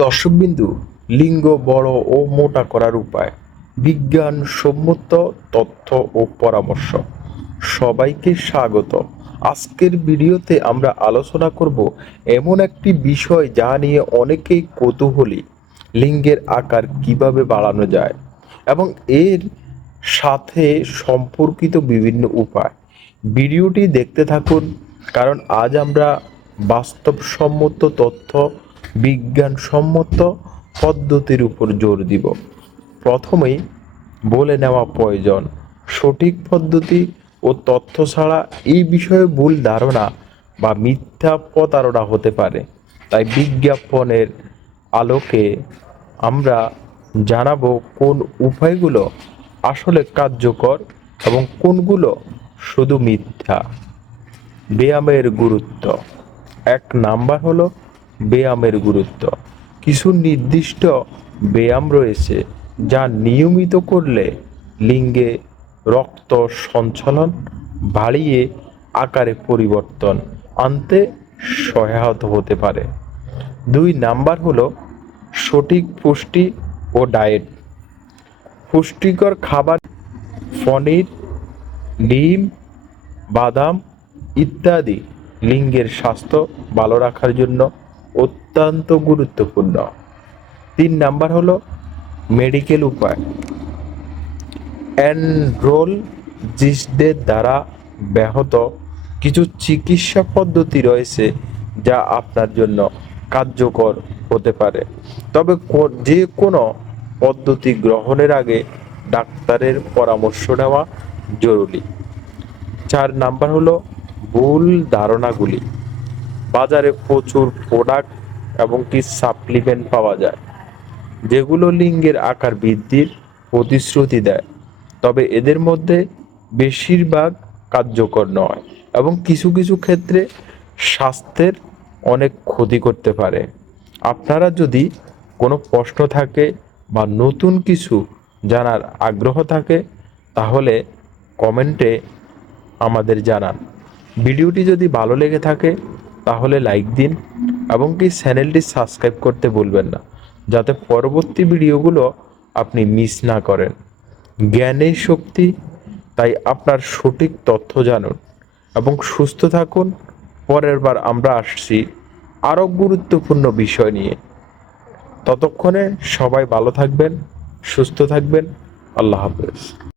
দর্শকবিন্দু, লিঙ্গ বড় ও মোটা করার উপায়, বিজ্ঞানসম্মত তথ্য ও পরামর্শ। সবাইকে স্বাগত। আজকের ভিডিওতে আমরা আলোচনা করব এমন একটি বিষয় যা নিয়ে অনেকেই কৌতূহলী: লিঙ্গের আকার কিভাবে বাড়ানো যায় এবং এর সাথে সম্পর্কিত বিভিন্ন উপায়। ভিডিওটি দেখতে থাকুন, কারণ আজ আমরা বাস্তবসম্মত তথ্য, বিজ্ঞানসম্মত পদ্ধতির উপর জোর দিব। প্রথমেই বলে নেওয়া প্রয়োজন, সঠিক পদ্ধতি ও তথ্য ছাড়া এই বিষয়ে ভুল ধারণা বা মিথ্যা প্রতারণা হতে পারে। তাই বিজ্ঞাপনের আলোকে আমরা জানাবো কোন উপায়গুলো আসলে কার্যকর এবং কোনগুলো শুধু মিথ্যা। ব্যায়ামের গুরুত্ব। 1 নাম্বার হলো ব্যায়ামের গুরুত্ব। কিছু নির্দিষ্ট ব্যায়াম রয়েছে যা নিয়মিত করলে লিঙ্গে রক্ত সঞ্চালন বাড়িয়ে আকারে পরিবর্তন আনতে সহায়ক হতে পারে। 2 নাম্বার হলো সঠিক পুষ্টি ও ডায়েট। পুষ্টিকর খাবার, পনির, ডিম, বাদাম ইত্যাদি লিঙ্গের স্বাস্থ্য ভালো রাখার জন্য অত্যন্ত গুরুত্বপূর্ণ। 3 নাম্বার হলো মেডিকেল উপায়। এনরোলজিস্টদের দ্বারা ব্যাহত কিছু চিকিৎসা পদ্ধতি রয়েছে যা আপনার জন্য কার্যকর হতে পারে, তবে যে কোনো পদ্ধতি গ্রহণের আগে ডাক্তারের পরামর্শ নেওয়া জরুরি। 4 নাম্বার হলো ভুল ধারণাগুলি। বাজারে প্রচুর প্রোডাক্ট এবং সাপ্লিমেন্ট পাওয়া যায় যেগুলো লিঙ্গের আকার বৃদ্ধির প্রতিশ্রুতি দেয়, তবে এদের মধ্যে বেশিরভাগ কার্যকর নয় এবং কিছু কিছু ক্ষেত্রে স্বাস্থ্যের অনেক ক্ষতি করতে পারে। আপনারা যদি কোনো প্রশ্ন থাকে বা নতুন কিছু জানার আগ্রহ থাকে তাহলে কমেন্টে আমাদের জানান। ভিডিওটি যদি ভালো লেগে থাকে তাহলে লাইক দিন এবং চ্যানেলটি সাবস্ক্রাইব করতে ভুলবেন না, যাতে পরবর্তী ভিডিওগুলো আপনি মিস না করেন। জ্ঞানের শক্তি, তাই আপনার সঠিক তথ্য জানুন এবং সুস্থ থাকুন। পরের বার আমরা আসছি আরও গুরুত্বপূর্ণ বিষয় নিয়ে। ততক্ষণে সবাই ভালো থাকবেন, সুস্থ থাকবেন। আল্লাহ হাফেজ।